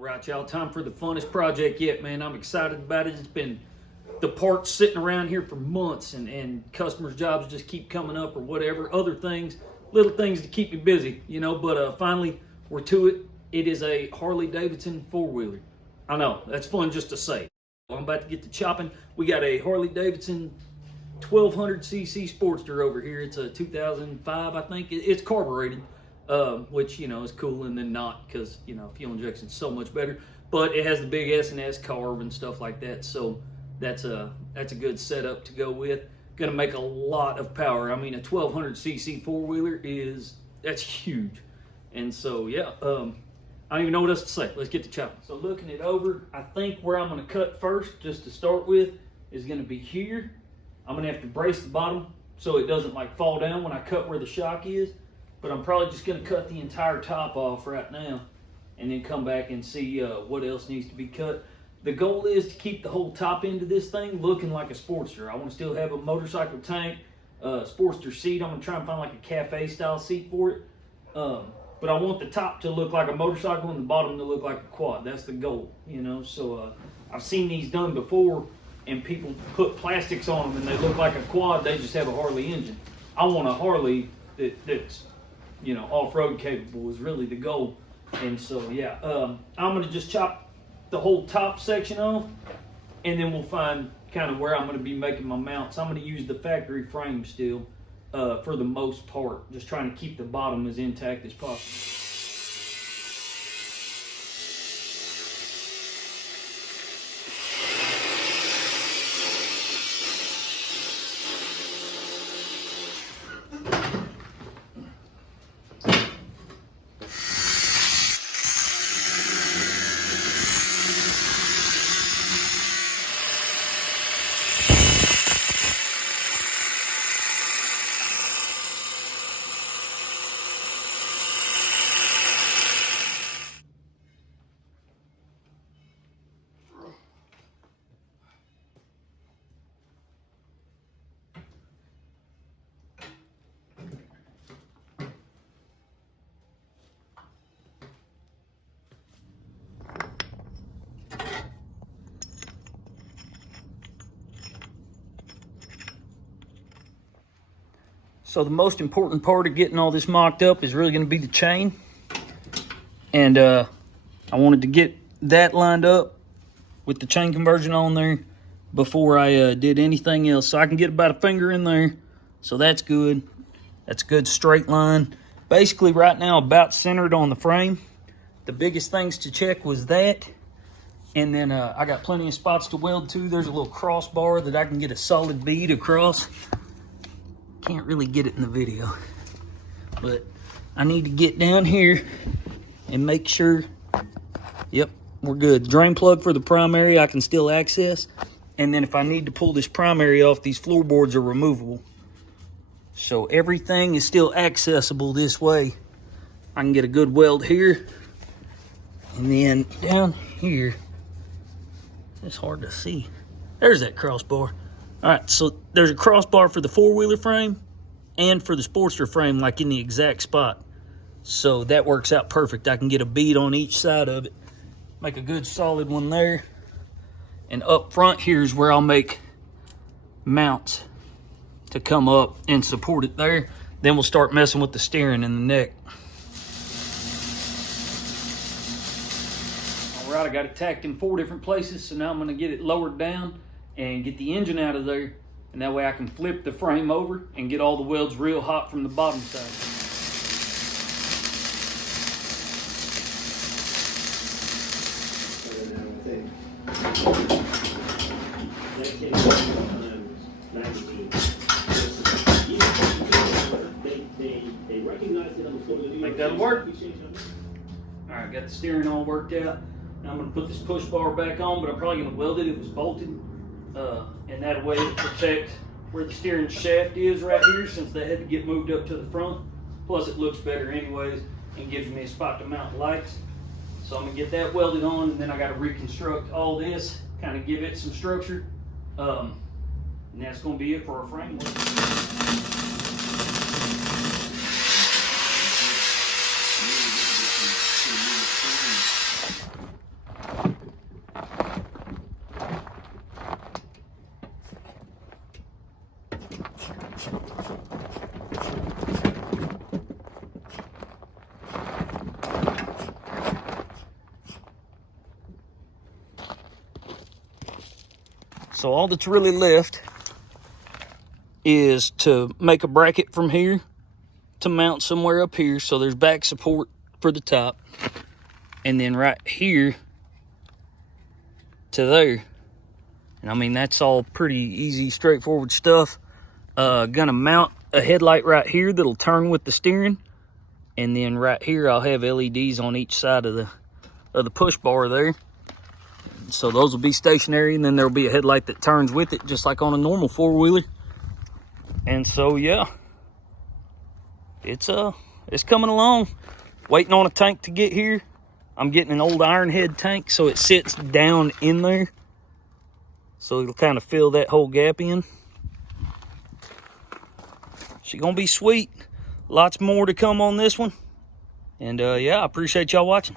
Right, y'all, time for the funnest project yet, man. I'm excited about it. It's been the parts sitting around here for months, and customers' jobs just keep coming up or whatever, other things, little things to keep me busy, you know, but finally we're to it. It is a Harley Davidson four-wheeler. I know, that's fun just to say. I'm about to get to chopping. We got a Harley Davidson 1200cc Sportster over here. It's a 2005, I think. It's carbureted. Which, you know, is cool and then not, because, you know, fuel injection's so much better. But it has the big S&S carb and stuff like that, so that's a good setup to go with. Gonna make a lot of power. I mean, a 1200cc four-wheeler that's huge. And so, yeah, I don't even know what else to say. Let's get to chopping. So looking it over, I think where I'm gonna cut first, just to start with, is gonna be here. I'm gonna have to brace the bottom so it doesn't like fall down when I cut where the shock is. But I'm probably just going to cut the entire top off right now and then come back and see what else needs to be cut. The goal is to keep the whole top end of this thing looking like a Sportster. I want to still have a motorcycle tank, Sportster seat. I'm going to try and find like a cafe style seat for it. But I want the top to look like a motorcycle and the bottom to look like a quad. That's the goal, you know. So I've seen these done before and people put plastics on them and they look like a quad. They just have a Harley engine. I want a Harley that's, you know, off-road capable is really the goal. And so, yeah, I'm going to just chop the whole top section off, and then we'll find kind of where I'm going to be making my mounts. I'm going to use the factory frame still for the most part, just trying to keep the bottom as intact as possible. So the most important part of getting all this mocked up is really going to be the chain. And I wanted to get that lined up with the chain conversion on there before I did anything else. So I can get about a finger in there. So that's good. That's a good straight line. Basically right now about centered on the frame. The biggest things to check was that. And then I got plenty of spots to weld to. There's a little crossbar that I can get a solid bead across. Can't really get it in the video, but I need to get down here and make sure, yep, we're good. Drain plug for the primary I can still access, and then if I need to pull this primary off, these floorboards are removable. So everything is still accessible this way. I can get a good weld here, and then down here, it's hard to see. There's that crossbar. All right, so there's a crossbar for the four-wheeler frame and for the Sportster frame, like in the exact spot. So that works out perfect. I can get a bead on each side of it, make a good solid one there. And up front here's where I'll make mounts to come up and support it there. Then we'll start messing with the steering and the neck. All right, I got it tacked in 4 different places, so now I'm gonna get it lowered down and get the engine out of there, and that way I can flip the frame over and get all the welds real hot from the bottom side. Think that'll work? All right, got the steering all worked out. Now I'm going to put this push bar back on, but I'm probably going to weld it. It was bolted. And that way to protect where the steering shaft is right here, since they had to get moved up to the front. Plus it looks better anyways and gives me a spot to mount lights. So I'm gonna get that welded on, and then I gotta reconstruct all this, kind of give it some structure. And that's gonna be it for our framework. So all that's really left is to make a bracket from here to mount somewhere up here so there's back support for the top. And then right here to there. And I mean, that's all pretty easy, straightforward stuff. Gonna mount a headlight right here that'll turn with the steering. And then right here, I'll have LEDs on each side of the push bar there. So those will be stationary, and then there'll be a headlight that turns with it, just like on a normal four-wheeler. And so, yeah, it's coming along. Waiting on a tank to get here. I'm getting an old iron head tank, so it sits down in there. So it'll kind of fill that whole gap in. She's gonna be sweet. Lots more to come on this one. And yeah, I appreciate y'all watching.